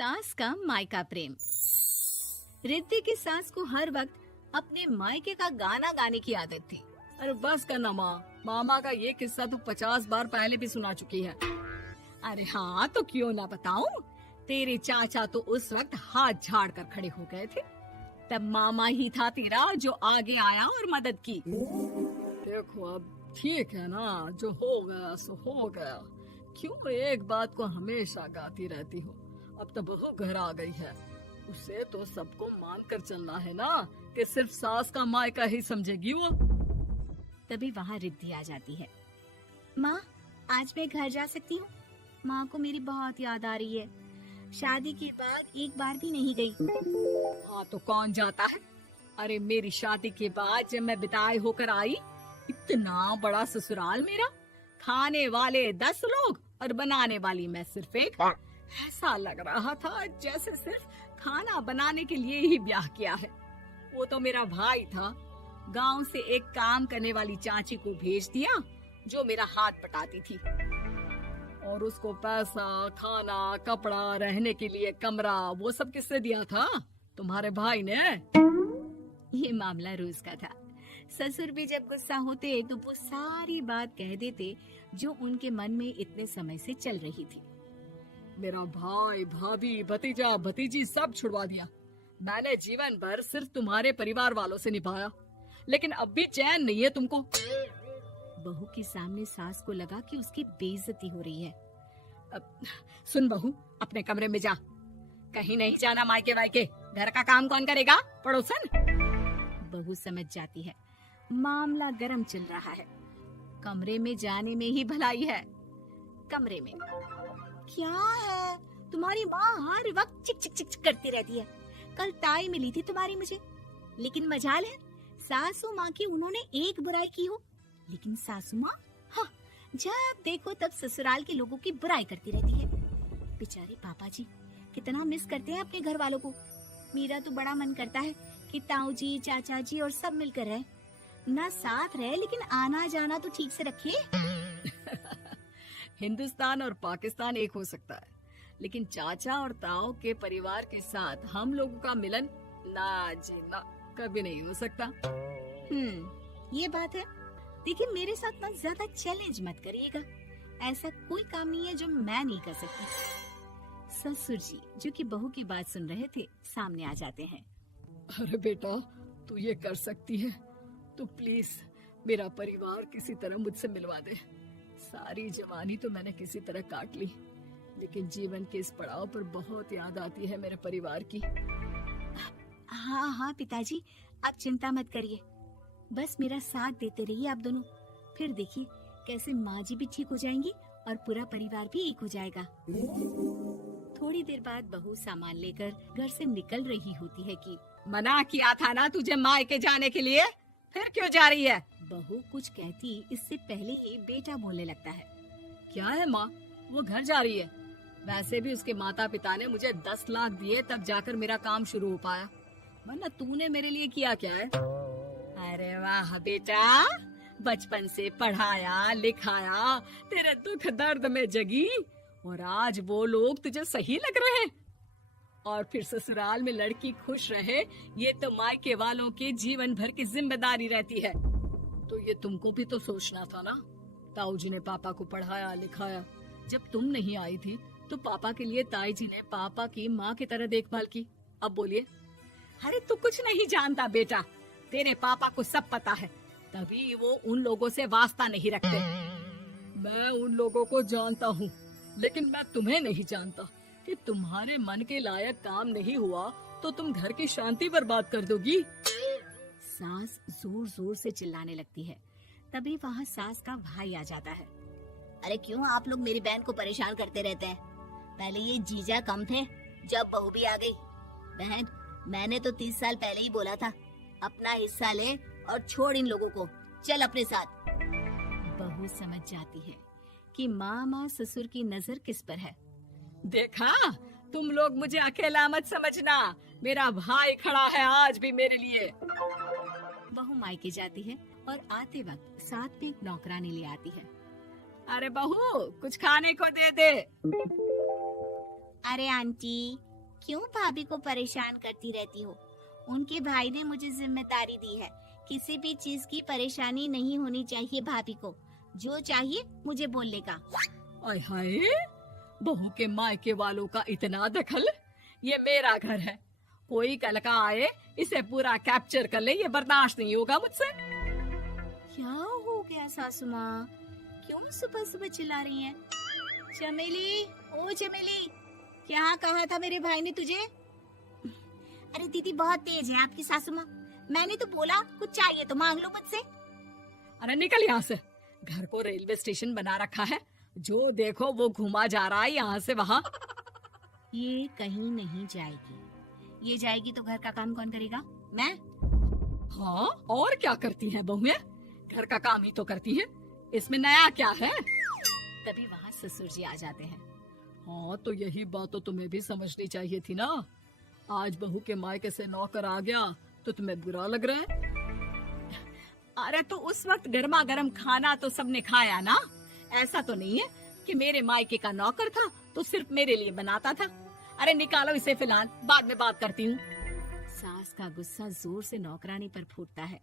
सास का मायका प्रेम। रिद्धि की सास को हर वक्त अपने मायके का गाना गाने की आदत थी। अरे बस करना माँ, मामा का ये किस्सा तो 50 बार पहले भी सुना चुकी है। अरे हाँ, तो क्यों ना बताऊं। तेरे चाचा तो उस वक्त हाथ झाड़ कर खड़े हो गए थे। तब मामा ही था तेरा जो आगे आया और मदद की। देखो अब ठीक है ना, जो हो गया सो हो गया। क्यों एक बात को हमेशा गाती रहती हो। अब तो बहू घर आ गई है, उसे तो सबको मान कर चलना है ना, कि सिर्फ सास का मायका ही समझेगी वो। तभी वहाँ रिद्धि आ जाती है। माँ, आज मैं घर जा सकती हूँ? माँ को मेरी बहुत याद आ रही है। शादी के बाद एक बार भी नहीं गई। हाँ तो कौन जाता है। अरे मेरी शादी के बाद जब मैं विदाई होकर आई, इतना बड़ा ससुराल मेरा, खाने वाले 10 लोग और बनाने वाली मैं सिर्फ एक। ऐसा लग रहा था जैसे सिर्फ खाना बनाने के लिए ही ब्याह किया है। वो तो मेरा भाई था, गांव से एक काम करने वाली चाची को भेज दिया जो मेरा हाथ पटाती थी, और उसको पैसा, खाना, कपड़ा, रहने के लिए कमरा, वो सब किसने दिया था? तुम्हारे भाई ने। ये मामला रोज का था। ससुर भी जब गुस्सा होते तो वो सारी बात कह देते जो उनके मन में इतने समय से चल रही थी। मेरा भाई, भाभी, भतीजा, भतीजी सब छुड़वा दिया। मैंने जीवन भर सिर्फ तुम्हारे परिवार वालों से निभाया, लेकिन अब भी चैन नहीं है तुमको। बहू के सामने सास को लगा कि उसकी बेइज्जती हो रही है। अब सुन बहू, अपने कमरे में जा, कहीं नहीं जाना मायके वायके। घर का काम कौन करेगा? पड़ोसन। बहू समझ जाती है मामला गर्म चल रहा है। कमरे में जाने में ही भलाई है। कमरे में क्या है? तुम्हारी माँ हर वक्त चिक चिक चिक चिक करती रहती है। कल ताई मिली थी तुम्हारी मुझे, लेकिन मजाल है सासू माँ की उन्होंने एक बुराई की हो, लेकिन सासू माँ हाँ, जब देखो तब ससुराल के लोगों की बुराई करती रहती है। बेचारे पापा जी कितना मिस करते हैं अपने घर वालों को। मेरा तो बड़ा मन करता है कि ताऊ जी, चाचा जी और सब मिलकर रहे, ना साथ रहे लेकिन आना जाना तो ठीक से रखिए। हिंदुस्तान और पाकिस्तान एक हो सकता है, लेकिन चाचा और ताऊ के परिवार के साथ हम लोगों का मिलन ना जी ना, कभी नहीं हो सकता। ये बात है। देखिए मेरे साथ ना ज्यादा चैलेंज मत करिएगा। ऐसा कोई काम नहीं है जो मैं नहीं कर सकती। ससुर जी जो कि बहू की बात सुन रहे थे सामने आ जाते हैं। अरे बेटा, तू ये कर सकती है तो प्लीज मेरा परिवार किसी तरह मुझसे मिलवा दे। सारी जवानी तो मैंने किसी तरह काट ली, लेकिन जीवन के इस पड़ाव पर बहुत याद आती है मेरे परिवार की। हाँ हाँ पिताजी, आप चिंता मत करिए, बस मेरा साथ देते रहिए आप दोनों। फिर देखिए कैसे माँ जी भी ठीक हो जाएंगी और पूरा परिवार भी एक हो जाएगा। थोड़ी देर बाद बहू सामान लेकर घर से निकल रही होती है कि मना किया था ना तुझे मायके जाने के लिए, फिर क्यों जा रही है? बहू कुछ कहती इससे पहले ही बेटा बोलने लगता है। क्या है माँ, वो घर जा रही है। वैसे भी उसके माता पिता ने मुझे 10 लाख दिए तब जाकर मेरा काम शुरू हो पाया, वरना तूने मेरे लिए किया क्या है? अरे वाह बेटा, बचपन से पढ़ाया लिखाया, तेरे दुख दर्द में जगी, और आज वो लोग तुझे सही लग रहे हैं। और फिर ससुराल में लड़की खुश रहे, ये तो मायके वालों की जीवन भर की जिम्मेदारी रहती है। तो ये तुमको भी तो सोचना था ना। ताऊ जी ने पापा को पढ़ाया लिखाया, जब तुम नहीं आई थी तो पापा के लिए ताई जी ने पापा की माँ की तरह देखभाल की। अब बोलिए। अरे तू कुछ नहीं जानता बेटा, तेरे पापा को सब पता है, तभी वो उन लोगों से वास्ता नहीं रखते। मैं उन लोगों को जानता हूँ, लेकिन मैं तुम्हें नहीं जानता कि तुम्हारे मन के लायक काम नहीं हुआ तो तुम घर की शांति बर्बाद कर दोगी। सास जोर जोर से चिल्लाने लगती है। तभी वहाँ सास का भाई आ जाता है। अरे क्यों आप लोग मेरी बहन को परेशान करते रहते हैं? पहले ये जीजा कम थे, जब बहू भी आ गई। बहन, मैंने तो 30 साल पहले ही बोला था, अपना हिस्सा ले और छोड़ इन लोगों को, चल अपने साथ। बहू समझ जाती है कि मामा ससुर की नजर किस पर है। देखा, तुम लोग मुझे अकेला मत समझना, मेरा भाई खड़ा है आज भी मेरे लिए। बहू मायके जाती है और आते वक्त साथ में एक नौकरानी ले आती है। अरे बहू, कुछ खाने को दे दे। अरे आंटी, क्यों भाभी को परेशान करती रहती हो? उनके भाई ने मुझे जिम्मेदारी दी है। किसी भी चीज की परेशानी नहीं होनी चाहिए भाभी को। जो चाहिए मुझे बोलने का। आय हाय, बहू के मायके वालों का इतना दखल। ये मेरा घर है, कोई कल का आए इसे पूरा कैप्चर कर ले, ये बर्दाश्त नहीं होगा मुझसे। क्या हो गया सासू माँ? क्यों सुबह सुबह चिल्ला रही हैं? चमेली, ओ चमेली, क्या कहा था मेरे भाई ने तुझे? अरे दीदी बहुत तेज है आपकी सासू माँ। मैंने तो बोला कुछ चाहिए तो मांग लो मुझसे। अरे निकल यहाँ से, घर को रेलवे स्टेशन बना रखा है, जो देखो वो घुमा जा रहा है यहाँ से वहाँ। ये कहीं नहीं जाएगी। ये जाएगी तो घर का काम कौन करेगा? मैं। हाँ, और क्या करती हैं बहुएं? घर का काम ही तो करती हैं, इसमें नया क्या है? तभी वहाँ ससुर जी आ जाते हैं। हाँ, तो यही बात तो तुम्हें भी समझनी चाहिए थी ना। आज बहू के मायके से नौकर आ गया तो तुम्हें बुरा लग रहा है? अरे तो उस वक्त गर्मा गर्म खाना तो सबने खाया ना। ऐसा तो नहीं है कि मेरे मायके का नौकर था तो सिर्फ मेरे लिए बनाता था। अरे निकालो इसे, फिलहाल बाद में बात करती हूँ। सास का गुस्सा जोर से नौकरानी पर फूटता है।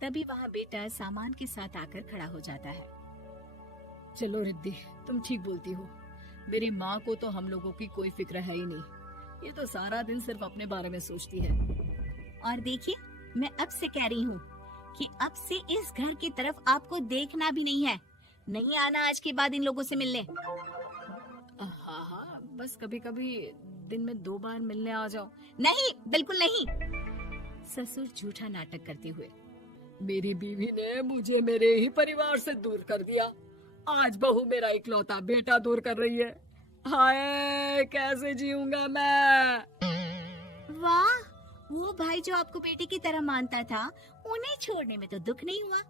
तभी वहाँ बेटा सामान के साथ आकर खड़ा हो जाता है। चलो रिद्धि, तुम ठीक बोलती हो। मेरी माँ को तो हम लोगों की कोई फिक्र है ही नहीं, ये तो सारा दिन सिर्फ अपने बारे में सोचती है। और देखिए, मैं अब से कह रही हूँ कि अब से इस घर की तरफ आपको देखना भी नहीं है। नहीं आना आज के बाद इन लोगों से मिलने। हाँ, बस कभी कभी दिन में 2 बार मिलने आ जाओ। नहीं, बिल्कुल नहीं। ससुर झूठा नाटक करते हुए। मेरी बीवी ने मुझे मेरे ही परिवार से दूर कर दिया, आज बहू मेरा इकलौता बेटा दूर कर रही है। हाय, कैसे जीऊंगा मैं? वाह, वो भाई जो आपको बेटे की तरह मानता था, उन्हें छोड़ने में तो दुख नहीं हुआ।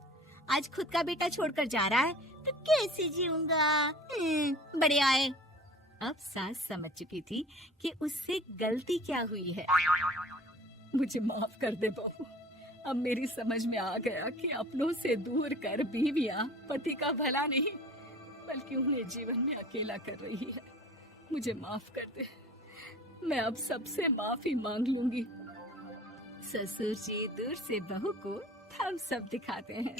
आज खुद का बेटा छोड़कर जा रहा है तो कैसे जीऊंगा? बड़े आए। अब सास समझ चुकी थी कि उससे गलती क्या हुई है। मुझे माफ कर दे बहू, अब मेरी समझ में आ गया कि अपनों से दूर कर बीवियां पति का भला नहीं बल्कि उन्हें जीवन में अकेला कर रही है। मुझे माफ कर दे, मैं अब सबसे माफी मांग लूंगी। ससुर जी दूर से बहू को थम्स अप दिखाते हैं।